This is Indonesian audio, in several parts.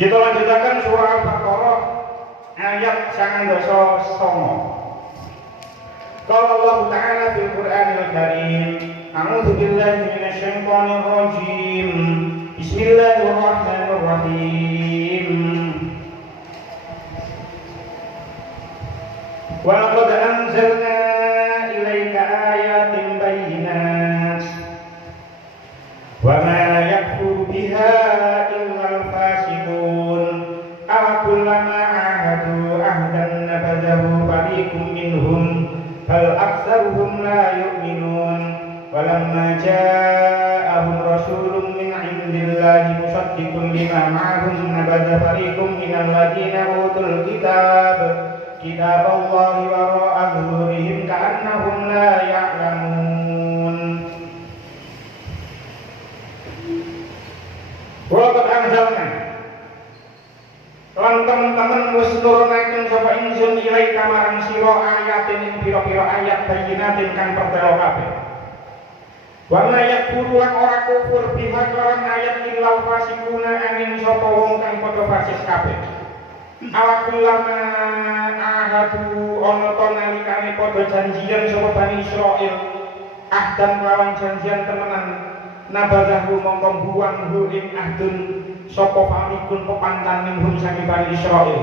Kita lanjutkan surah Al-Baqarah ayat 99. Qala Allah Ta'ala fil Qur'anil Karim, A'udzu billahi minasyaitonir rajim. Bismillahirrahmanirrahim. Wa laqad anzalna ilaika ayatin bayyinat wa ma yakfuru biha illa al-fasiqun awakullama ahadu ahdan nabadahu fariqum minhum bal aktsaruhum la yu'minun walamma ja'ahum rasulun min 'indillahi musaddiqun lima ma'ahum nabadha fariqum minal ladzina utul kitab Allahi wara'a zuhurihim ka'annahum la ya'lamun. Waqad anzalna lan teman-teman wis nurunaken sapa ingsun ilaika marang sira ayatin ing pira-pira ayat bayyinatin kang pertelo kabeh. Wa ma yakfuru lan ora kufur biha kelawan ayat illal fasikuna angin sapa wong kang padha fasik kabeh. Awakulama ahadu ana to nalikane padha janjian sapa Bani Israil ahdan kelawan janjian temenan nabadahu mongko buang ing ahdun sapa pamikun pepantan minhum sangi Bani Israil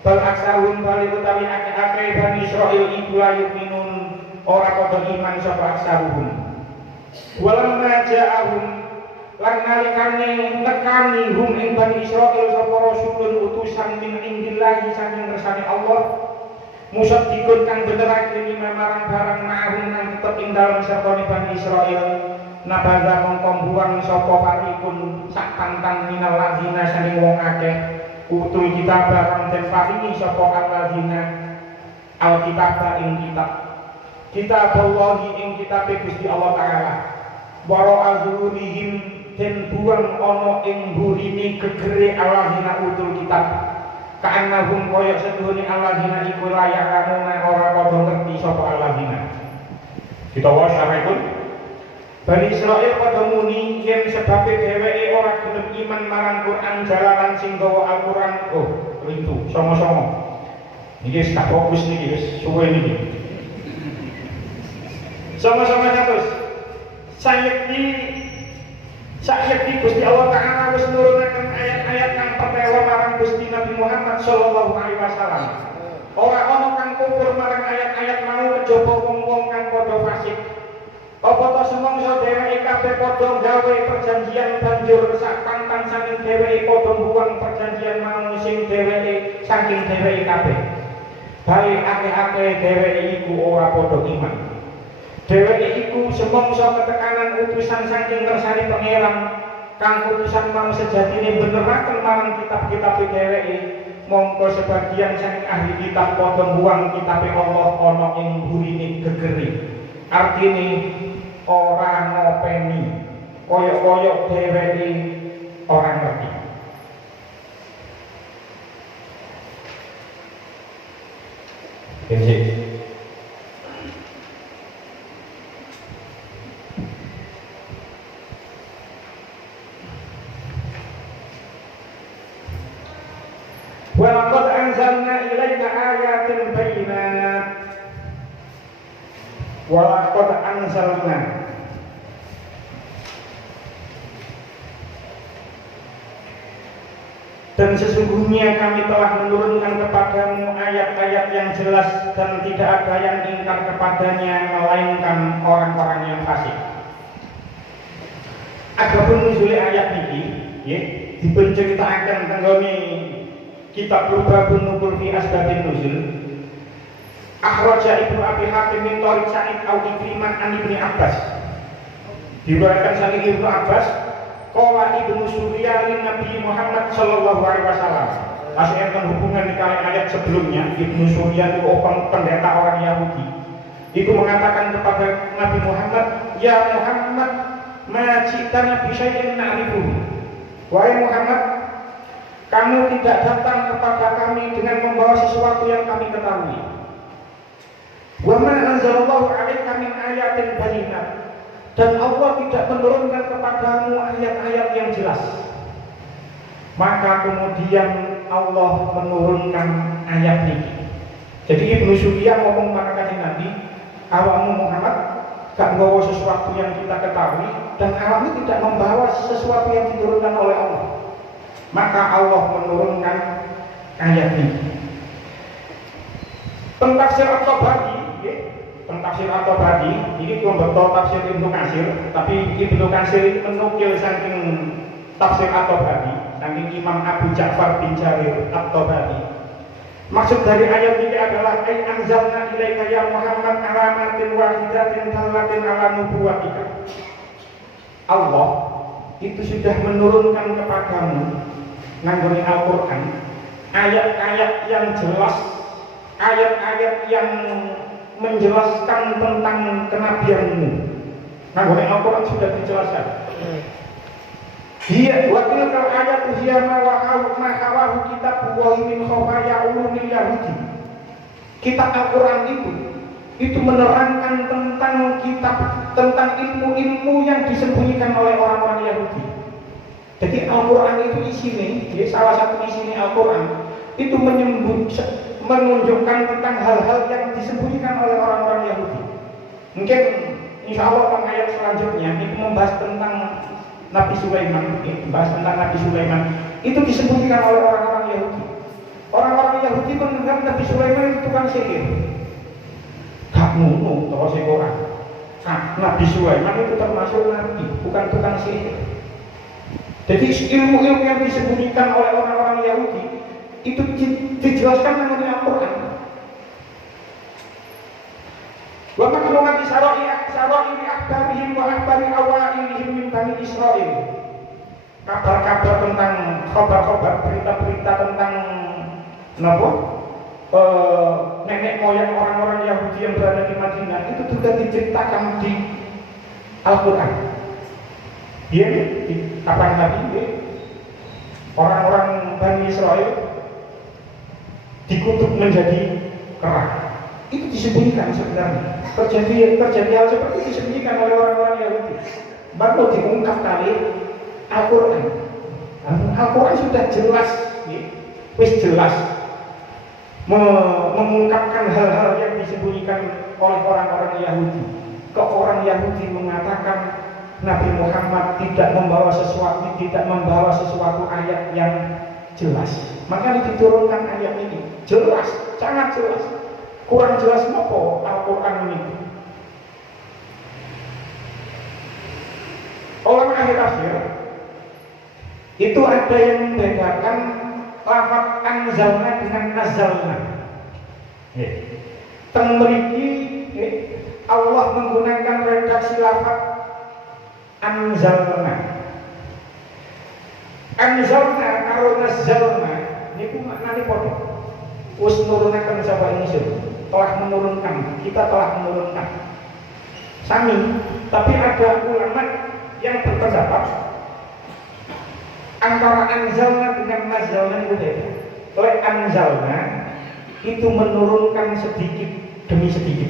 bal aksarun bali utawi akeh-akeh Bani Israil iku layu minun ora padha iman sapa aksaruhum walamma ja'ahum lan nalikane nekani hum ing Bani Israil sapa rasulun utusan min indillahi saking ngersane Allah musaddiqun kang benerake lima marang barang ma'hum nang tetep ing dalem sertane Bani Israil nabada mongko buang sapa farikun sak pantang minal ladzina saking wong akeh utul kitab barang den paringi sapa alladzina alkitab ing kitab Allah ing kitab Gusti Allah taala waro azurihim den buang ana ing burine gegere alladzina utul kitab ka'annahum koyok seduhune alladzina iku layak lamuna ora padha ngerti sapa alladzina. Kita wae sampeyan Bani Israil pada muni yen sebabe dheweke ora gelem iman marang Quran jalaran sing gawa Al-Quran. Oh, rintu sama-sama. Niki wis tak fokus niki wis suwe niki. Sama-sama terus. Sayekti Gusti Allah Ta'ala wis nurunaken ayat-ayat kang pertelo marang Gusti Nabi Muhammad sallallahu alaihi wasallam. Ora ana kang kufur marang ayat-ayat mau kejaba wong-wong kang padha fasik. Apa to semangsa dheweke kabeh padha gawe perjanjian banjur sak pantang saking dheweke padha mbuwang perjanjian mau sing dheweke saking dheweke kabeh. Bae akeh-akeh dheweke iku ora padha iman. Dheweke iku semangsa ketekanan utusan saking ngersani pangeran kang utusan mau sejatine beneraken marang kitab-kitab dheweke. Mongko sebagian saking ahli kitab padha mbuwang kitabe Allah ana ing burine gegere. Artine ora ngopeni koyok-koyok dheweke ora ngerti. Kenji wa laqad anzalna ilaika ayatin bayyinat wa laqad anzalna dan sesungguhnya kami telah menurunkan kepadamu ayat-ayat yang jelas dan tidak ada yang ingkar kepadanya melainkan orang-orang yang fasik. Adapun nuzul ayat niki nggih dipun critakake tenggone kitab Rubabun Nukul fi Asbabin Nuzul. Akhraja Ibnu Abi Hatim min Tariq Sa'id al-Ikriman an Ibnu Abbas. Diriwayatkan saking Ibnu Abbas, qala Ibnu Surya Nabi Muhammad sallallahu alaihi wasallam. Masih enten hubungan di kali ayat sebelumnya. Ibnu Surya itu pendeta orang Yahudi. Itu mengatakan kepada Nabi Muhammad, "Ya Muhammad, ma ji'tana bi syai'in na'rifuhu." Wahai Muhammad, kamu tidak datang kepada kami dengan membawa sesuatu yang kami ketahui. Wa ma anzalallahu 'alaika min ayatin bayyinat. Dan Allah tidak menurunkan kepadamu ayat-ayat yang jelas. Maka kemudian Allah menurunkan ayat ini. Jadi Ibnu Sufyan ngomong pada kanjeng Nabi, awakmu Muhammad gak membawa sesuatu yang kita ketahui, dan awakmu tidak membawa sesuatu yang diturunkan oleh Allah. Maka Allah menurunkan ayat ini. Tafsir At-Tabari, tafsir At-Tabari ini pembetul tafsir Ibnu Katsir, tapi Ibnu Katsir ini menukil saking tafsir At-Tabari, saking Imam Abu Ja'far bin Jarir At-Tabari. Maksud dari ayat ini adalah ay anzalna ilaika ya Muhammad alamatin wahidatin dallatin ala nubuwatika. Allah itu sudah menurunkan kepadamu nganggone Al-Qur'an ayat-ayat yang jelas, ayat-ayat yang menjelaskan tentang kenabianmu. Nganggone Al-Qur'an sudah dijelaskan. Hiya wa tilkal ayatu hiya ma hawahu kitab wa min khafaya ulumil yahudi. Kitab Al-Qur'an itu menerangkan tentang kitab, tentang ilmu-ilmu yang disembunyikan oleh orang-orang Yahudi. Jadi Al-Qur'an itu isinya, salah satu isinya Al-Qur'an itu menunjukkan tentang hal-hal yang disembunyikan oleh orang-orang Yahudi. Mungkin insya Allah pada ayat selanjutnya itu membahas tentang Nabi Sulaiman, membahas tentang Nabi Sulaiman itu disembunyikan oleh orang-orang Yahudi. Orang-orang Yahudi menganggap Nabi Sulaiman itu tukang sihir. Gak ngono, kalau saya orang. Nabi Sulaiman itu termasuk nabi, bukan tukang sihir. Jadi ilmu-ilmu yang disembunyikan oleh orang-orang Yahudi itu dijelaskan oleh Al-Quran. Wa maklumati syara'i akhbarihim wa akhbari awailihim min Bani Israil. Kabar-kabar tentang kabar-kabar, berita-berita tentang nenek moyang orang-orang Yahudi yang berada di Madinah itu juga diceritakan di Al-Quran. Dia di kapan Nabi orang-orang Bani Israil dikutuk menjadi kera. Itu disembunyikan sebenarnya. Terjadi hal seperti itu disembunyikan oleh orang-orang Yahudi. Baru diungkap kali Al-Quran. Al-Quran sudah jelas, wis jelas mengungkapkan hal-hal yang disembunyikan oleh orang-orang Yahudi. Kok orang Yahudi mengatakan Nabi Muhammad tidak membawa sesuatu ayat yang jelas. Maka diturunkan ayat ini. Jelas, sangat jelas. Kurang jelas apa Al-Quran ini? Ulama ahli tafsir itu ada yang membedakan lafaz anzalna dengan nazalna. Teng mriki Allah menggunakan redaksi lafaz anzalna. Anzalna karo nazalna niku maknane padha. Wis nurunaken sapa ingsun, telah menurunkan, kita telah menurunkan. Sami, tapi ada ulama yang berpendapat antara anzalna dengan nazalna itu beda. Oleh anzalna itu menurunkan sedikit demi sedikit.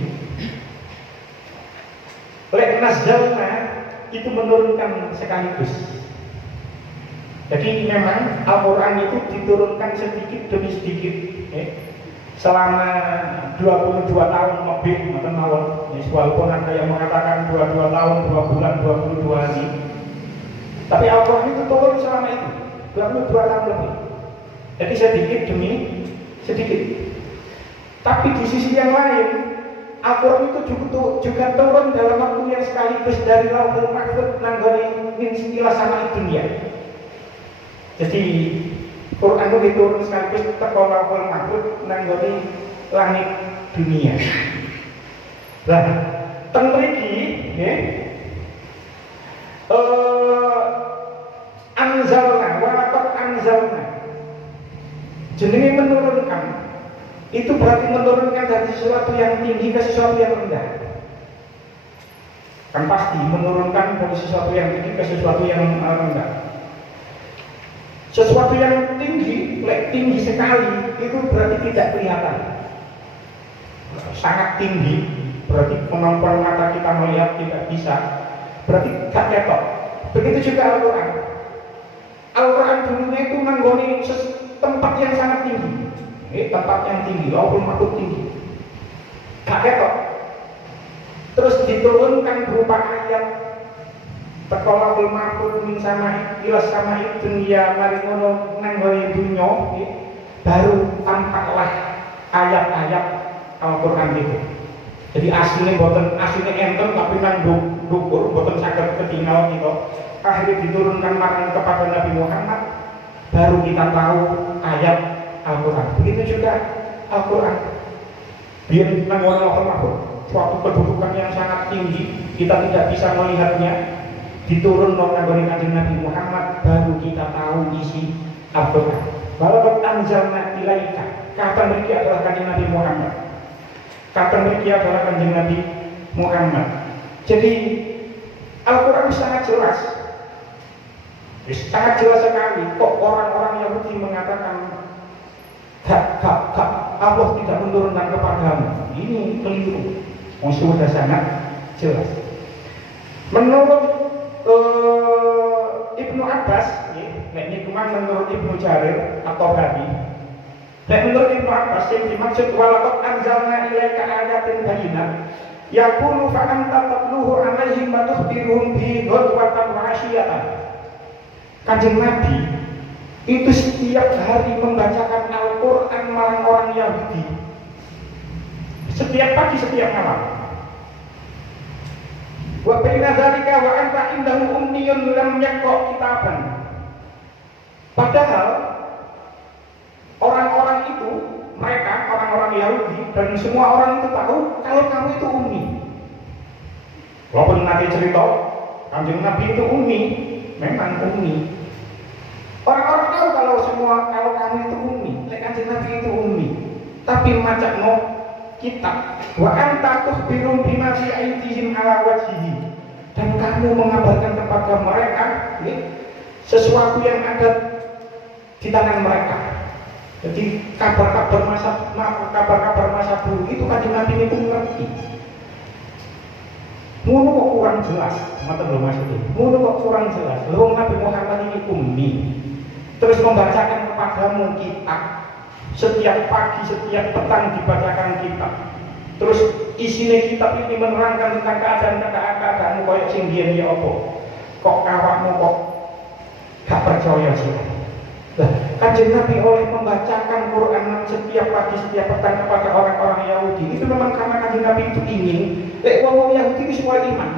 Oleh nazalna itu menurunkan sekaligus. Jadi memang Al-Quran itu diturunkan sedikit demi sedikit. Selama 22 tahun lebih, walaupun ada yang mengatakan 22 tahun, 2 bulan, 22 hari. Tapi Al-Quran itu turun selama itu 22 tahun lebih. Jadi sedikit demi sedikit. Tapi di sisi yang lain, Al-Quran itu juga turun dalam waktu yang sekaligus dari Lauhul Mahfuz nanggoni min ila sama dunia. Jadi Quran itu diturun sekaligus teko Lauhul Mahfuz nanggoni langit dunia. Lah, teng mriki anzalna wa laqad anzalna. Jenenge menurunkan. Itu berarti menurunkan dari sesuatu yang tinggi ke sesuatu yang rendah. Kan pasti menurunkan dari sesuatu yang tinggi ke sesuatu yang rendah. Sesuatu yang tinggi sekali itu berarti tidak kelihatan. Sangat tinggi berarti kemampuan mata kita melihat tidak bisa. Berarti gak ketok. Begitu juga Al-Quran. Al-Quran dulunya itu menggoni tempat yang sangat tinggi, tempat yang tinggi, Lauhul Mahfuz tinggi, gak ketok. Terus diturunkan berupa ayat Lauhul Mahfuz min sama ilas sama dunya mari ngono nenggoni dunya, baru tampaklah ayat-ayat Al-Quran itu. Jadi aslinya enten tapi nang dukur boten saged ketinggal gitu. Akhirnya diturunkan marang kepada Nabi Muhammad, baru kita tahu ayat Al-Quran. Begitu juga Al-Quran. Biar nang Lauhul Mahfuz, suatu kedudukan yang sangat tinggi, kita tidak bisa melihatnya. Diturun nang Kanjeng Nabi Muhammad, baru kita tahu isi Al-Quran. Walaqad anzalna ilaika, kata mereka adalah Kanjeng Nabi Muhammad. Kata mereka adalah Kanjeng Nabi Muhammad. Jadi Al-Quran sangat jelas, sangat jelas sekali. Kok orang-orang Yahudi mengatakan Allah tidak menurunkan kepadamu? Ini keliru. Sudah sangat jelas. Menurut Ibnu Abbas, ini kemana menurut Ibnu Jarir atau Bani? Menurut Ibnu Abbas yang dimaksud walaqad anzalna ilaika ayatin bayyinah yaqulu fa anta tatluhu alaihim wa tukhbiruhum bi ghadwatan wa asyiyatan. Kanjeng Nabi itu setiap hari membacakan Al-Quran marang orang Yahudi, setiap pagi setiap malam. Wa baina dzalika wa anta indahu ummiyun lam yaqra kitaban. Padahal orang-orang itu, mereka orang-orang Yahudi dan semua orang itu tahu kalau kamu itu ummi. Walaupun nanti cerita Kanjeng Nabi itu ummi, memang ummi. Orang-orang tahu kalau kamu itu ummi, Kanjeng Nabi itu ummi. Tapi macamno kitab wa anta tukhbirum bima fi aydihim ala wajhihi, dan kamu mengabarkan kepada mereka sesuatu yang ada di tangan mereka. Jadi kabar-kabar masa dulu itu Kanjeng Nabi itu ngerti. Ngono kok kurang jelas, mata belum maksudnya. Ngono kok kurang jelas. Lalu Nabi Muhammad ini ummi, terus membacakan kepadamu kitab. Setiap pagi, setiap petang dibacakan kitab. Terus isinya kitab ini menerangkan tentang keadaanmu koyok sing biyen ya apa. Kok awakmu kok gak percaya sih? Nah, Kanjeng Nabi oleh membacakan Quran setiap pagi, setiap petang kepada orang-orang Yahudi, itu memang karena Kanjeng Nabi itu ingin orang Yahudi itu supaya iman.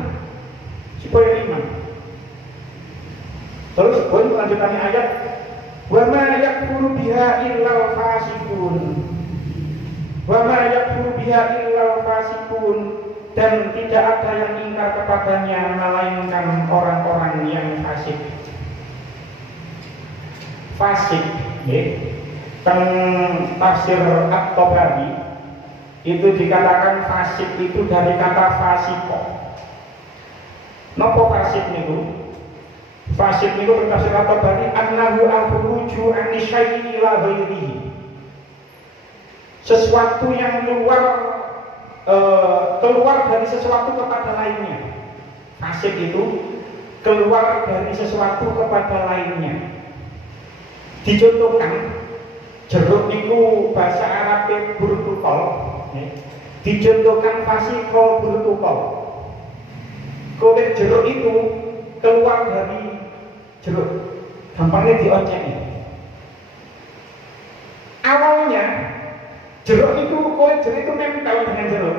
Terus lanjutannya ayat, wa ma yakfuru biha illal fasiqun. Wa ma yakfuru biha illal fasiqun, dan tidak ada yang ingkar kepadanya melainkan orang-orang yang fasik. Fasik, tafsir At-Tabari itu dikatakan fasik itu dari kata fasiko. Nopo fasik niku? Fasik niku tafsir At-Tabari annahu al-khuruju an syai'in ila ghairihi. Sesuatu yang keluar dari sesuatu kepada lainnya. Fasik itu keluar dari sesuatu kepada lainnya. Dicontohkan jeruk niku bahasa Arabnya burtukol, dicontohkan fasikol burtukol. Kulit jeruk itu keluar dari jeruk, gampangnya dionceni. Awalnya jeruk itu, kulit jeruk itu nempel dengan jeruk,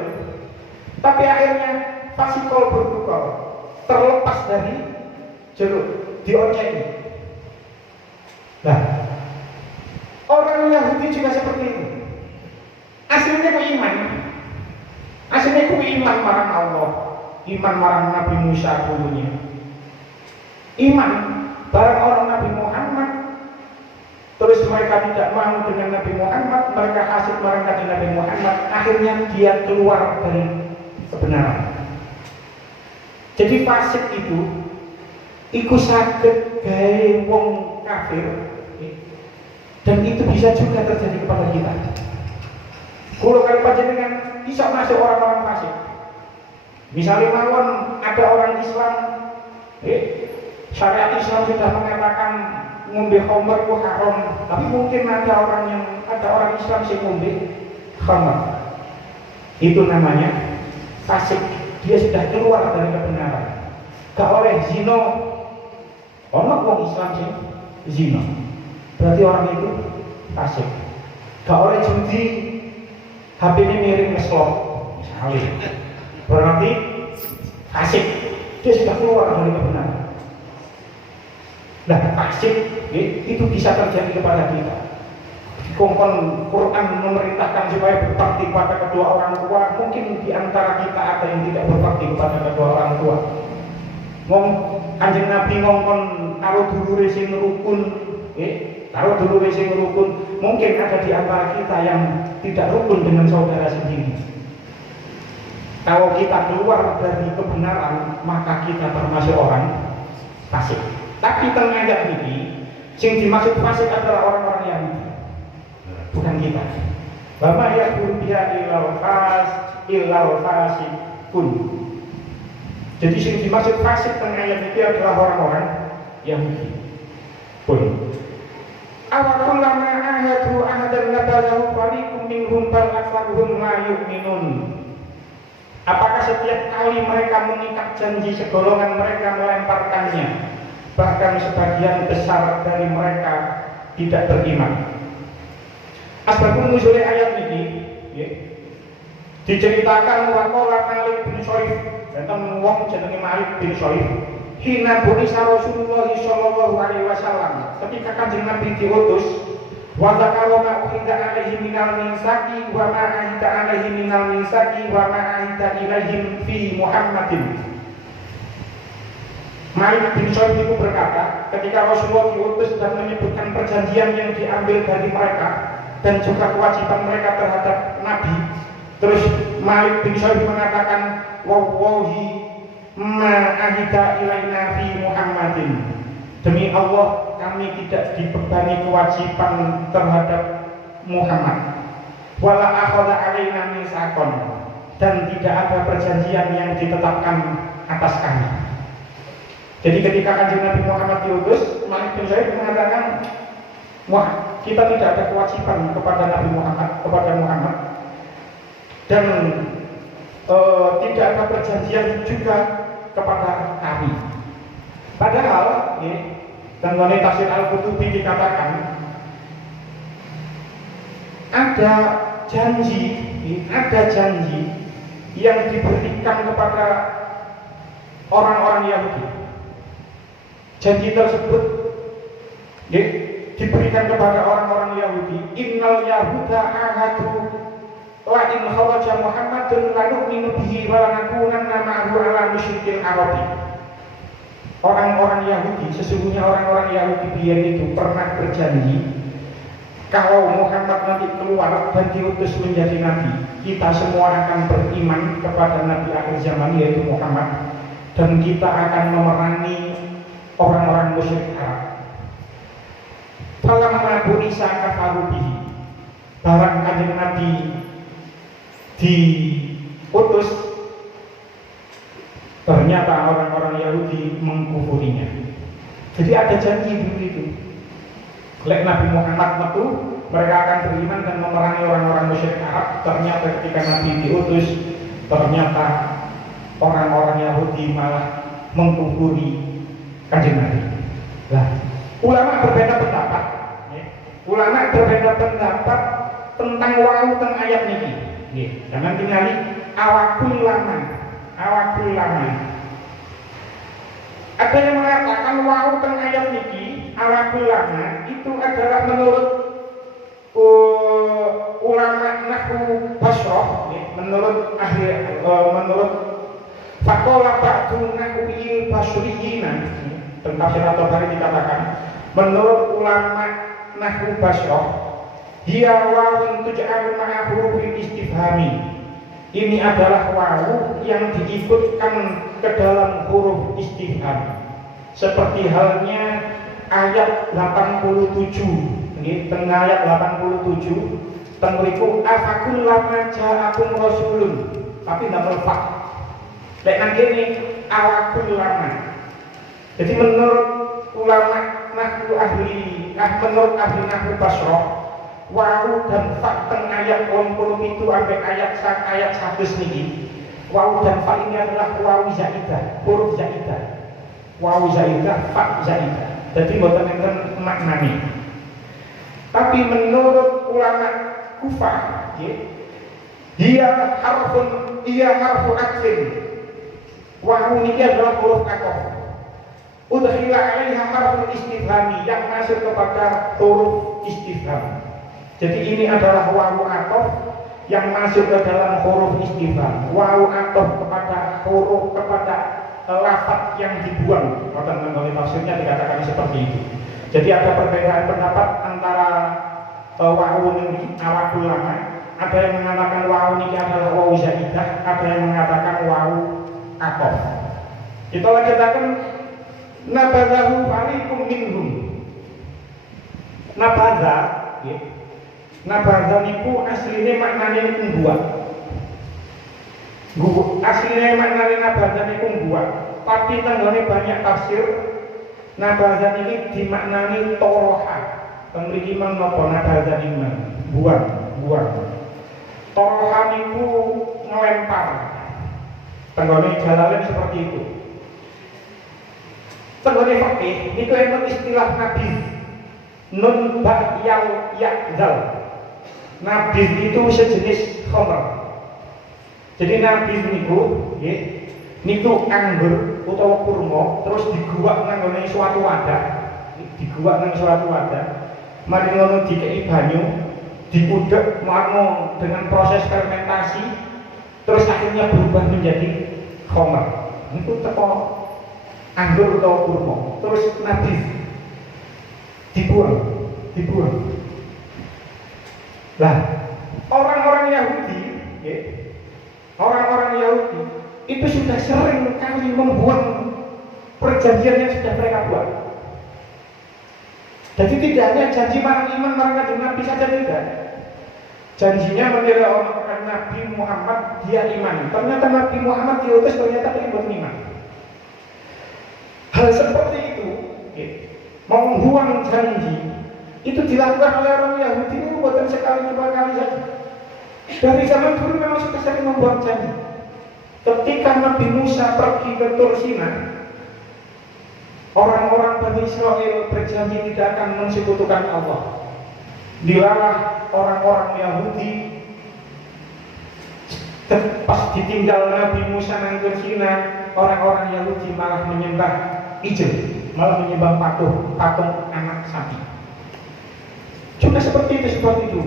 tapi akhirnya fasikol burtukol terlepas dari jeruk, dionceni. Nah, orang Yahudi juga seperti itu. Aslinya ku iman marang Allah, iman marang Nabi Musa dulunya, iman barang orang Nabi Muhammad. Terus mereka tidak mau dengan Nabi Muhammad, mereka hasud marang Nabi Muhammad. Akhirnya dia keluar dari kebenaran. Jadi fasik itu iku saged gawe wong kafir. Dan itu bisa juga terjadi kepada kita. Kalau kali panjenengan bisa masuk orang-orang fasik. Misalnya mawon ada orang Islam, syariat Islam sudah mengatakan ngombe khamr itu haram, tapi mungkin ada orang Islam yang ngombe khamr. Itu namanya fasik. Dia sudah keluar dari kebenaran. Gak oleh zina. Ono wong Islam sing zina. Berarti orang itu fasik. Gak oleh judi. HP ini miring ngeslop. Misalnya. Berarti fasik. Dia sudah keluar dari kebenaran. Nah, fasik itu bisa terjadi kepada kita. Kongkon Quran memerintahkan supaya berbakti kepada kedua orang tua. Mungkin di antara kita ada yang tidak berbakti kepada kedua orang tua. Kanjeng Nabi ngongkon karo dulure sing rukun, karo dulure sing rukun. Mungkin ada di antara kita yang tidak rukun dengan saudara sendiri. Kalau kita keluar dari kebenaran, maka kita termasuk orang fasik. Tapi tengah ayat ini, yang dimaksud fasik adalah orang-orang yang bukan kita. Bama yakfur biha illal fasikun. Jadi yang dimaksud fasik tengah ayat ini adalah orang-orang Yahudi. Pun. Awakullama ahadu ahadan nabadahu fariqum minhum bal aktsaruhum la yu'minun. Apakah setiap kali mereka mengikat janji segolongan mereka melemparkannya? Bahkan sebagian besar dari mereka tidak beriman. Asbabun nuzul ayat ini diceritakan waqala Malik bin Syaif, dan wong jenenge Malik bin Syaif, hina bu'isa Rasulullah sallallahu alaihi wasallam, ketika Kanjeng Nabi diutus, wa dzakara ma uhida alaihi minal minsaki wa ma ahida alaihi minal minsaki wa ma ahida ilaihim fi Muhammadin. Malik bin Syaif itu berkata, ketika Rasulullah diutus dan menyebutkan perjanjian yang diambil dari mereka dan juga kewajiban mereka terhadap Nabi, terus Malik bin Syaif mengatakan, wallahi ma ahida ilaina fi Muhammadin. Demi Allah, kami tidak dibebani kewajiban terhadap Muhammad. Wala akhadha alaina mitsaqan, dan tidak ada perjanjian yang ditetapkan atas kami. Jadi ketika Kanjeng Nabi Muhammad diutus, Malik bin Syaif mengatakan, wah, kita tidak ada kewajiban kepada Nabi Muhammad, dan tidak ada perjanjian juga kepada kami. Padahal, dan dalam tafsir Al-Qurtubi dikatakan, ada janji yang diberikan kepada orang-orang Yahudi. Janji tersebut diberikan kepada orang-orang Yahudi. Innal Yahuda ahadu la in kharaja Muhammadun la nu'minu bihi wa la nakunanna ma'ahu ala musyrikil arabi. Orang-orang Yahudi, sesungguhnya orang-orang Yahudi biyen itu pernah berjanji, kalau Muhammad nanti keluar dan diutus menjadi nabi, kita semua akan beriman kepada nabi akhir zaman, yaitu Muhammad, dan kita akan memerangi orang-orang musyrik Arab. Falamma bu'isa kafaru bihi. Barang Kanjeng Nabi diutus, ternyata orang-orang Yahudi mengkufurinya. Jadi ada janji begitu. Lek Nabi Muhammad metu, mereka akan beriman dan memerangi orang-orang musyrik Arab. Ternyata ketika Nabi diutus, ternyata orang-orang Yahudi malah mengkufuri Kanjeng Nabi. Nah, ulama berbeda pendapat. Ulama berbeda pendapat tentang wau teng ayat niki. Nggih, jangan tingali awakul lama. Ada yang mengatakan wau teng ayat niki awakul lama itu adalah menurut ulama nahwu Basrah, menurut Fakola ba'du nahwil basriyina, tentang Siratul Bari dikatakan, menurut ulama nahwu Basrah, hiya wawun tuj'al ma'a hurufil istifhami. Ini adalah wawu yang diikutkan ke dalam huruf istifham. Seperti halnya ayat 87, ini tengah ayat 87, tengriku afakul lama ja'akum rasulun, tapi tidak melfak. Lek nang kene awakul lama. Jadi menurut ulama menurut ahli nahwu Basrah, wawu dan fa teng ayat 87 sampai ayat 100 niki. Wawu dan fa ini adalah wawu zaidah, huruf zaidah. Wawu zaidah, fa zaidah. Jadi mboten enten maknane. Tapi menurut ulama Kufah, dia harfu atfin. Wawu ini adalah huruf ataf. Udkhila alaiha harful istifhami yang masuk kepada huruf istifham. Jadi ini adalah wawu ataf yang masuk ke dalam huruf istifham. Wawu ataf kepada lafaz yang dibuang. Mengenai tafsirnya dikatakan seperti itu. Jadi ada perbedaan pendapat antara wawu ini awakul lama. Ada yang mengatakan wawu ini adalah wawu zaidah, ada yang mengatakan wawu ataf. Kita lanjutkan. Nabadhahu fariqum minhum. Nabadha, ya. Nabadha niku asline maknane niku buah. Asline maknane nabadha niku buah. Tapi tanggane banyak tafsir. Nabadha niki dimaknani toroha. Pemriki menapa nabadha niku? Buah. Toroha niku ngelempar. Tanggane Jalalain seperti itu. Tenggone fakih, itu emang istilah nabiz. Nun ba yal yakzal. Nabiz itu sejenis khamr. Jadi nabiz niku anggur utawa kurma terus diguwak nang ngene suatu wadah. Mari ngono dikei banyu, diudek mau dengan proses fermentasi, terus akhirnya berubah menjadi khamr. Itu teko anggur atau kurma, terus nabiz dibuang. Lah, orang-orang Yahudi itu sudah sering kali membuang perjanjian yang sudah mereka buat. Jadi tidak hanya janji marang iman, marang kanjeng Nabi saja tidak. Janjinya menilai orang Nabi Muhammad dia iman. Ternyata Nabi Muhammad diutus ternyata belum iman. Hal seperti itu, membuang janji, itu dilakukan oleh orang Yahudi itu bukan sekali dua kali saja. Dari zaman dulu memang sudah sering membuang janji. Ketika Nabi Musa pergi ke Tursina, orang-orang Bani Israel berjanji tidak akan mensekutukan Allah. Dilarang orang-orang Yahudi. Pas ditinggal Nabi Musa di Tursina, orang-orang Yahudi malah menyembah malah menyembah patung anak sapi. Juga seperti itu.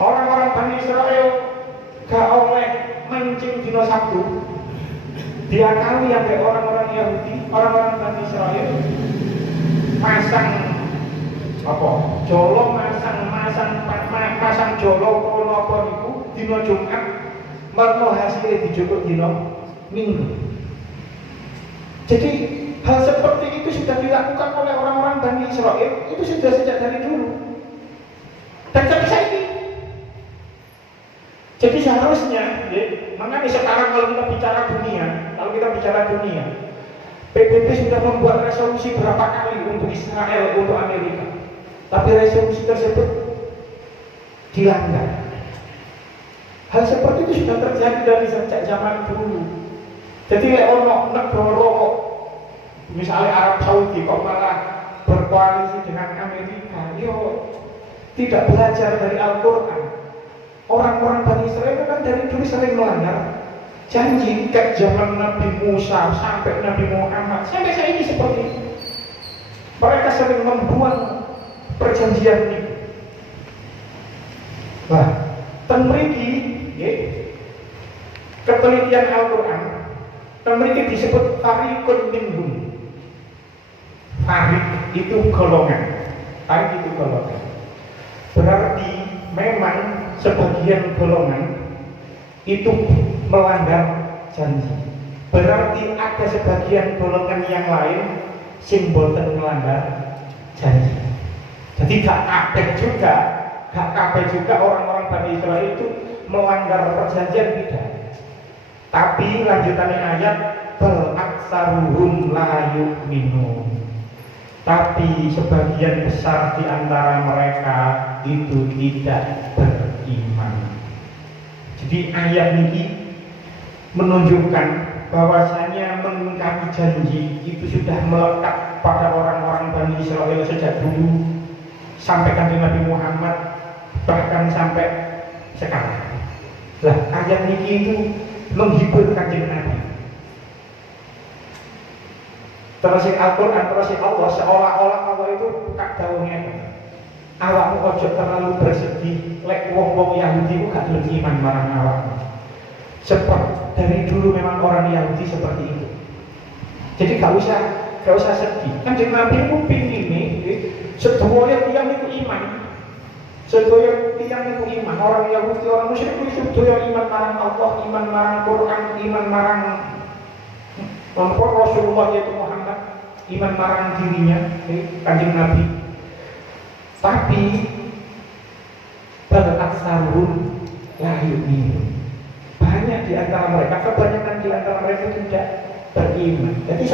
Orang-orang Bani Israel gak oleh mancing dino Sabtu. Diakali sampai orang-orang Yahudi, orang-orang Bani Israel masang jolo, masang jolo kono apa niku dino Jumat, merno hasilnya dijupuk dino Minggu. Jadi hal seperti itu sudah dilakukan oleh orang-orang Bani Israel, itu sudah sejak dari dulu. Dan sampai saat ini. Jadi seharusnya, makanya sekarang kalau kita bicara dunia, PBB sudah membuat resolusi berapa kali untuk Israel, untuk Amerika. Tapi resolusi tersebut dilanggar. Hal seperti itu sudah terjadi dari sejak zaman dulu. Jadi ono negara misalnya Arab Saudi kok malah berkoalisi dengan Amerika, tidak belajar dari Al-Quran. Orang-orang Bani Israel kan dari dulu sering melanggar janji ke zaman Nabi Musa sampai Nabi Muhammad sampai saat ini seperti itu. Mereka sering membuang perjanjian ini. Nah, temriki ketelitian Al-Quran, temriki disebut fariqun minhum. Farik itu golongan. Berarti memang sebagian golongan itu melanggar janji. Berarti ada sebagian golongan yang lain simbol melanggar janji. Jadi gak kabeh juga orang-orang Bani Israel itu melanggar perjanjian, tidak. Tapi lanjutannya ayat bal aksaruhum la yu'minun. Tapi sebagian besar di antara mereka itu tidak beriman. Jadi ayat ini menunjukkan bahwasanya mengingkari janji itu sudah melekat pada orang-orang Bani Israel sejak dulu sampai kanjeng Nabi Muhammad, bahkan sampai sekarang. Lah ayat ini itu menghibur kanjeng Nabi. Terus Al-Quran, terus Allah, seolah-olah Allah itu buka daunnya. Awakmu ojo terlalu bersedih, lek wong-wong Yahudi itu gak gelem iman marang awakmu. Sebab dari dulu memang orang Yahudi seperti itu. Jadi gak usah sedih. Kanjeng Nabi itu pingin nih, sedaya tiyang itu iman. Sedaya tiyang itu iman. Orang Yahudi, orang musyrik itu sedaya iman marang Allah, iman marang Quran, iman marang Rasulullah yaitu Muhammad, iman marang dirinya, kanjeng Nabi. Tapi bal aksarun la yu'minun. Banyak di antara mereka, kebanyakan di antara mereka tidak beriman. Jadi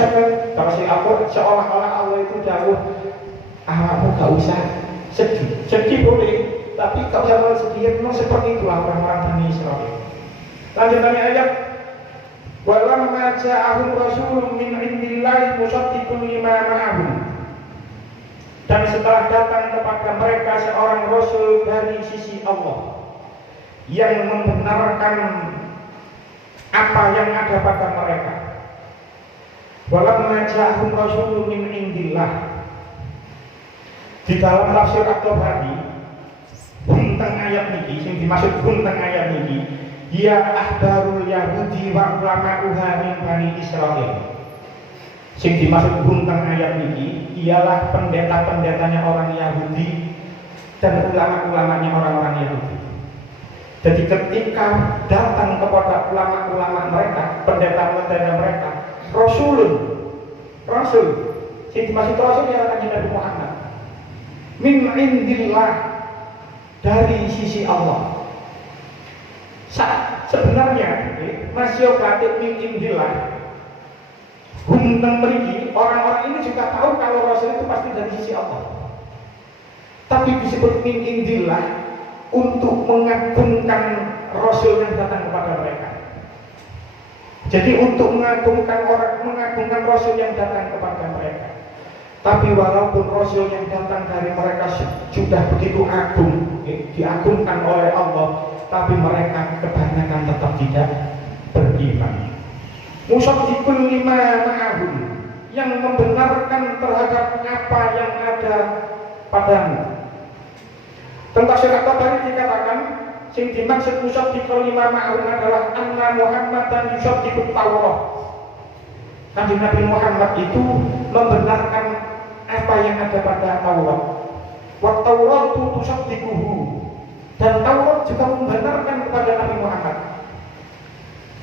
kalau si aku seolah-olah Allah itu jauh, awakmu gak usah sedih. Sedih boleh, tapi gak usah sedih. Memang seperti itulah orang-orang Bani Israil. Lanjutannya ayat, walamma ja'ahum rasulun min indillahi musaddiqun lima ma'ahum. Dan setelah datang kepada mereka seorang rasul dari sisi Allah yang membenarkan apa yang ada pada mereka. Walamma ja'ahum rasulun min indillah. Di dalam tafsir At-Tabari buntang ayat niki, sing dimaksud buntang ayat niki, ya ahbarul Yahudi wa ulama'uha min Bani Israel. Sing dimaksud buntang ayat niki ialah pendeta-pendetanya orang Yahudi dan ulama-ulamanya orang-orang Yahudi. Jadi ketika datang kepada ulama-ulama mereka, pendeta-pendeta mereka, rasul, sing dimaksud rasul ialah kanjeng Nabi Muhammad. Min indillah, dari sisi Allah. Sebenarnya masih katib min indillah. Tentang meriki, orang-orang ini juga tahu kalau Rasul itu pasti dari sisi Allah. Tapi disebut min indillah untuk mengagungkan Rasul yang datang kepada mereka. Jadi untuk mengagungkan Rasul yang datang kepada mereka. Tapi walaupun Rasul yang datang dari mereka sudah begitu agung, diagungkan oleh Allah, tapi mereka kebanyakan tetap tidak beriman. Musaddiqun lima ma'ahum, yang membenarkan terhadap apa yang ada padamu. Tentang surat At-Tabari dikatakan, sing dimaksud musaddiqun lima ma'ahum adalah anna Muhammadan yusaddiqut Taurat. Kanjeng Nabi Muhammad itu membenarkan apa yang ada pada Taurat. Wa Tauratu tusaddiquhu, dan Taurat juga membenarkan kepada Nabi Muhammad.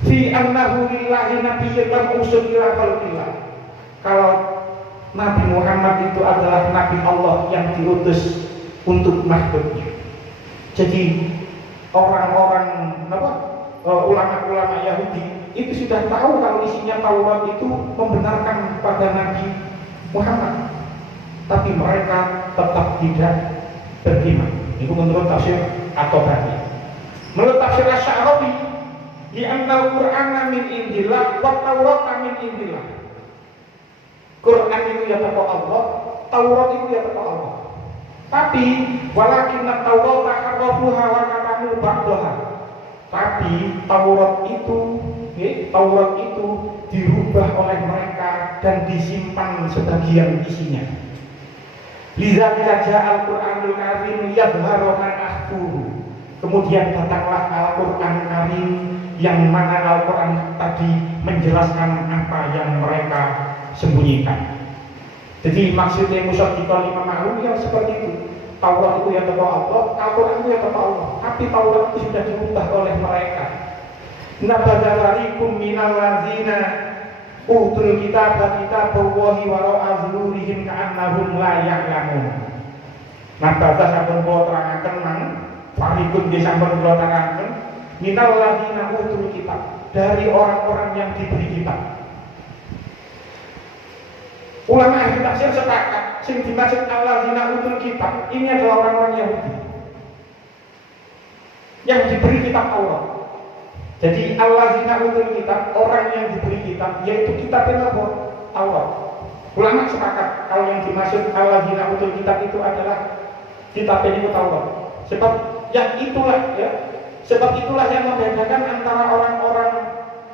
Fi annahu lillahi nabiyyan lam usul ila khalqillah. Kalau Nabi Muhammad itu adalah Nabi Allah yang diutus untuk makhluknya. Jadi orang-orang ulama-ulama Yahudi itu sudah tahu kalau isinya Taurat itu membenarkan pada Nabi Muhammad, tapi mereka tetap tidak beriman. Itu menurut tafsir At-Tabari. Menurut tafsir Asy-Sya'rawi, li'anna al-Qur'ana min indillah wa Taurat min indillah. Quran itu ya teko Allah, Taurat itu ya teko Allah. Tapi walakinna Taurat harrafuha wa katamu ba'daha. Tapi Taurat itu dirubah oleh mereka dan disimpan sebagian isinya. Lidzalika ja'a al-Qur'anul Karim yadhharu ma akhfuhu. Kemudian datanglah Al-Quran Karim yang mana Al-Quran tadi menjelaskan apa yang mereka sembunyikan. Jadi maksudnya musaddiqan lima ma'ahum yang seperti itu. Taurat itu ya teko Allah, Al-Quran itu ya teko Allah. Tapi Taurat itu sudah diubah oleh mereka. Nabadha fariqum minal ladzina utul kitaba kitaballahi wara'a zuhurihim ka'annahum la ya'lamun. Nabadha sampun kula terangaken nang fariqun disampun kula terangaken minal ladzina utul kitab, dari orang-orang yang diberi kitab. Ulama ahli tafsir sepakat sing dimaksud alladzina utul kitab ini adalah orang-orang Yahudi yang diberi kitab Taurat. Jadi alladzina utul kitab, orang yang diberi kitab, yaitu kitab Taurat. Ulama sepakat kalau yang dimaksud alladzina utul kitab itu adalah kitab ini Taurat. Sebab itulah yang membedakan antara orang-orang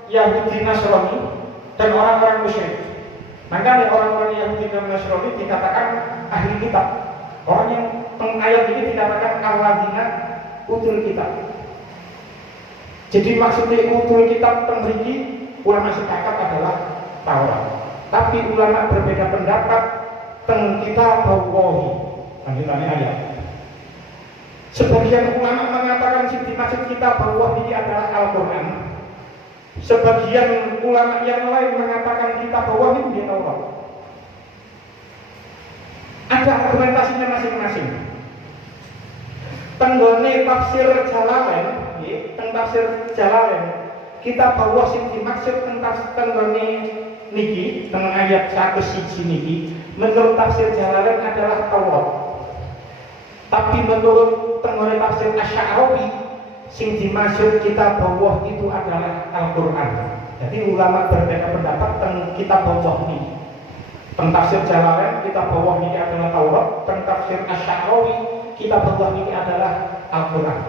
Yahudi Nasrani dan orang-orang musyrik. Maka orang-orang Yahudi dan Nasrani dikatakan ahli kitab. Orang yang ayat ini dikatakan alladzina utul kitab. Jadi maksudnya utul kitab temriki ulama sepakat adalah Taurat. Tapi ulama berbeda pendapat tentang kitab Wahi. Lanjutannya ayat. Sebagian ulama mengatakan yang dimaksud kitab Wahi ini adalah Al-Quran. Sebagian ulama yang lain mengatakan kitab Wahi ini Taurat. Ada argumentasinya masing-masing. Tenggone tafsir Jalalain, kita bahwa sing dimaksud tentang tenggone niki, teng ayat 101 niki, menurut tafsir Jalalain adalah Taurat. Tapi menurut tenggone tafsir Asy'ari, sing dimaksud kita bahwa itu adalah Al-Qur'an. Jadi ulama berbeda pendapat tentang kitab bahwa ini. Tentang tafsir Jalalain, kitab bahwa ini adalah Taurat. Tentang tafsir Asy'ari, kitab bahwa ini adalah Al-Qur'an.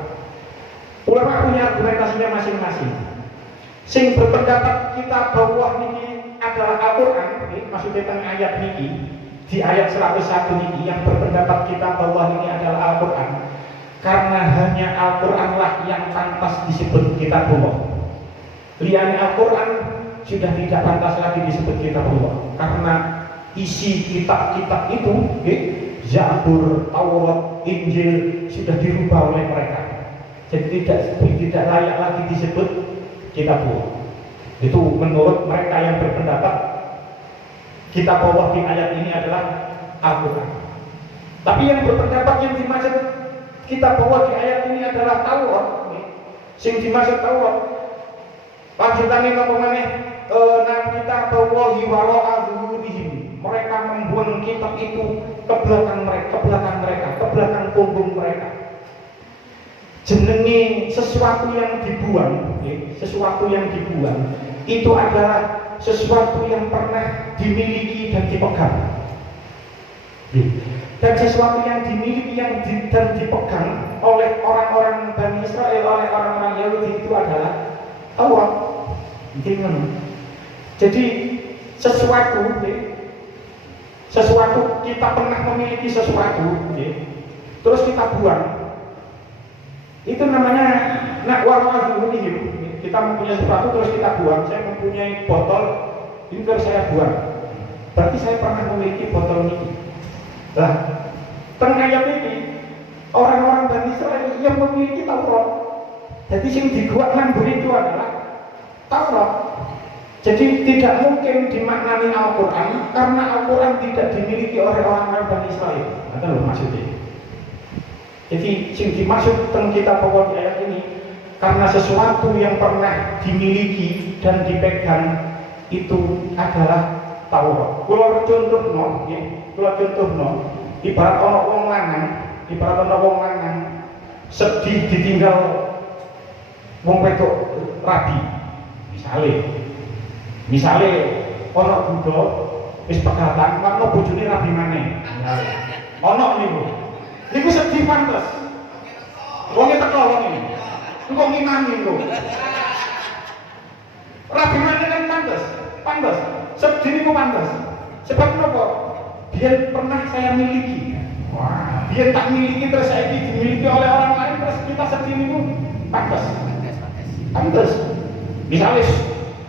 Ulama punya argumentasinya masing-masing. Sing berpendapat kita bahwa niki adalah Al-Quran, maksudnya tentang ayat niki, di ayat 101 niki yang berpendapat kita bahwa ini adalah Al-Quran, karena hanya Al-Quran lah yang pantas disebut kitab Allah. Liane Al-Quran sudah tidak pantas lagi disebut kitab Allah, karena isi kitab-kitab itu, Zabur, Taurat, Injil sudah dirubah oleh mereka. Jadi tidak layak lagi disebut kitab Allah. Itu menurut mereka yang berpendapat kitab Allah di ayat ini adalah Al-Quran. Tapi yang berpendapat yang dimaksud kitab Allah di ayat ini adalah Taurat, sing dimaksud Taurat. Lanjutannya apa maneh? Kita bahwa hiwara azhurihim. Mereka membuang kitab itu ke belakang mereka, ke belakang punggung mereka. Jenenge sesuatu yang dibuang, itu adalah sesuatu yang pernah dimiliki dan dipegang. Dan sesuatu yang dimiliki dan dipegang oleh orang-orang Bani Israel, oleh orang-orang Yahudi itu adalah Taurat. Jadi sesuatu kita pernah memiliki sesuatu, terus kita buang. Itu namanya nakwarwazulihim. Kita mempunyai sesuatu terus kita buang. Saya mempunyai botol, ini terus saya buang. Berarti saya pernah memiliki botol ini. Nah, tengah ayat ini orang-orang Bani Israel yang memiliki Taurat. Jadi yang dibuat nambur itu adalah Taurat. Jadi tidak mungkin dimaknani Al-Quran karena Al-Quran tidak dimiliki oleh orang-orang Bani Israel. Itu loh maksudnya. Jadi yang dimaksud tentang kitab pokok di ayat ini karena sesuatu yang pernah dimiliki dan dipegang itu adalah Taurat. Kalau contohno, ibarat ono wong lanang, sedih ditinggal wong wedok rabi. Misale ono budo wis pegatan, makno bojone rabi maneh. Ono niku sedih pantes. Wonge teko wong iki. Engko ngimani lho. Rabi maneh kan pantes. Sedih niku pantes. Sebab napa? Dia pernah saya miliki. Wah, dia tak miliki terus saiki dimiliki oleh orang lain terus kita sedih niku pantes. Misalnya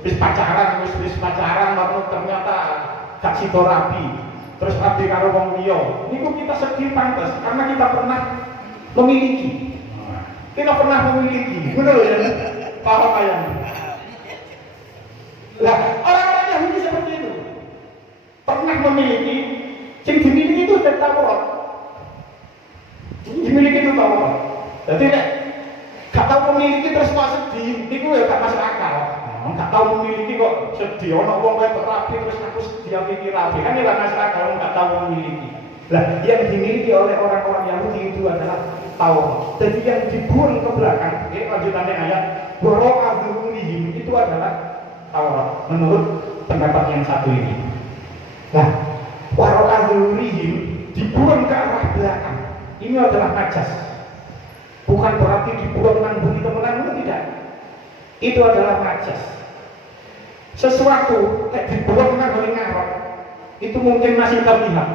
wis pacaran lalu ternyata gak sida rabi. Terus rabi karo wong liya. Niku kita sedih pantes karena kita pernah memiliki. Betul ya? Paham ya? Lah, orang-orang Yahudi seperti itu. Pernah memiliki, yang dimiliki itu sudah Taurat. Dimiliki itu Taurat. Jadi gak tahu memiliki terus kok sedih, itu ya gak masuk akal. Gak tahu memiliki kok sedih, ono wong kaya rapi terus aku sedih pikir rapi, kan ya gak masuk akal, gak tahu memiliki. Lah, yang dimiliki oleh orang-orang Yahudi itu adalah Taurat. Jadi yang dibuang ke belakang, lanjutannya ayat wara'a zuhurihim itu adalah Taurat menurut pendapat yang satu ini. Nah, wara'a zuhurihim dibuang ke arah belakang. Ini adalah najas. Bukan berarti dibuang nang bumi temenan, tidak. Itu adalah najas. Sesuatu dibuang nang bumi ngarep itu mungkin masih terlihat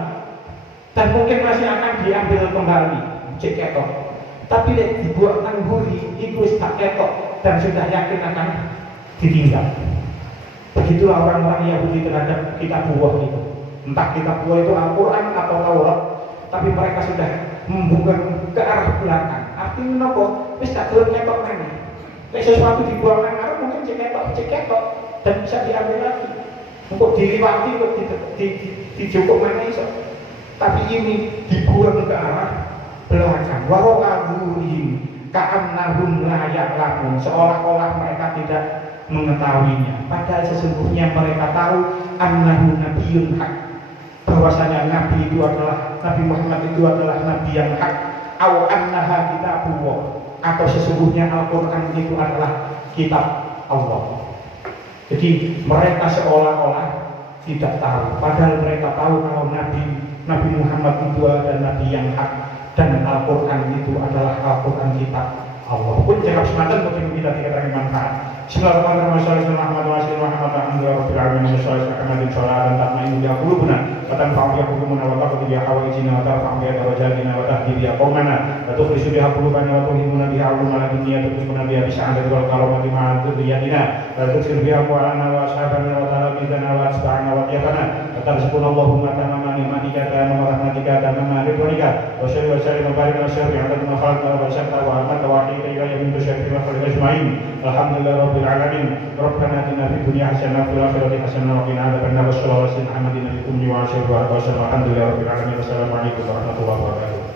dan mungkin masih akan diambil kembali, cek ketok. Tapi dibuat nang buri itu sudah ketok dan sudah yakin akan ditinggal. Begitulah orang-orang Yahudi terhadap kitab buah itu. Entah kitab buah itu Al-Quran atau Taurat, tapi mereka sudah membuang ke arah belakang. Artinya apa? Wis tak gelem ketok mana? Sesuatu dibuang nang arep mungkin cek ketok dan bisa diambil lagi. Untuk diliwati, untuk dijukuk mana iso. Tapi ini dibuang ke arah belakang. Waro'adzuhim ka'annahum la ya'lamun, seolah-olah mereka tidak mengetahuinya. Padahal sesungguhnya mereka tahu annahu nabiyyun haq, bahwasanya Nabi itu adalah Nabi Muhammad itu adalah Nabi yang hak. Au annaha kitabullah, atau sesungguhnya Al-Quran itu adalah kitab Allah. Jadi mereka seolah-olah tidak tahu, padahal mereka tahu kalau Nabi Muhammad itu adalah Nabi yang hak dan Al-Quran itu adalah Al-Quran kitab Allah. Pun cakap sematan mungkin kita dikatakan manfaat. Bismillahirrahmanirrahim. Alhamdulillahirabbil alamin. Wassalatu wassalamu ala nabiyyina qulubuna wa tanfa'u biha qulubuna wa taqdi biha hawaijina wa tarfa'u biha darajatina wa tahdi biha qawmana wa tukhrisu biha qulubana wa tuhibuna biha ulumana dunya tukhibuna biha bisa'adati wal karamati ma'a dzurriyyatina wa tukhrisu biha mu'alana wa ashabana wa talabidana wa asba'ana wa tiyatana wa tarzquna Allahumma tamama ni'matika wa rahmatika tamama ridwanika wa salli wa sallim wa barik ala sayyidina Muhammadin wa khalqa wa syakta wa ahmad wa wahida ila yamin tusyafir wa khalqa ajma'in. Alhamdulillah alamin. Rabbana atina fid dunya hasanah wa fil akhirati hasanah wa qina adzabannar. Wassallallahu ala sayyidina Muhammadin wa ala alihi wa sahbihi wa sallam. Alhamdulillah rabbil alamin. Wassalamu alaikum warahmatullahi wabarakatuh.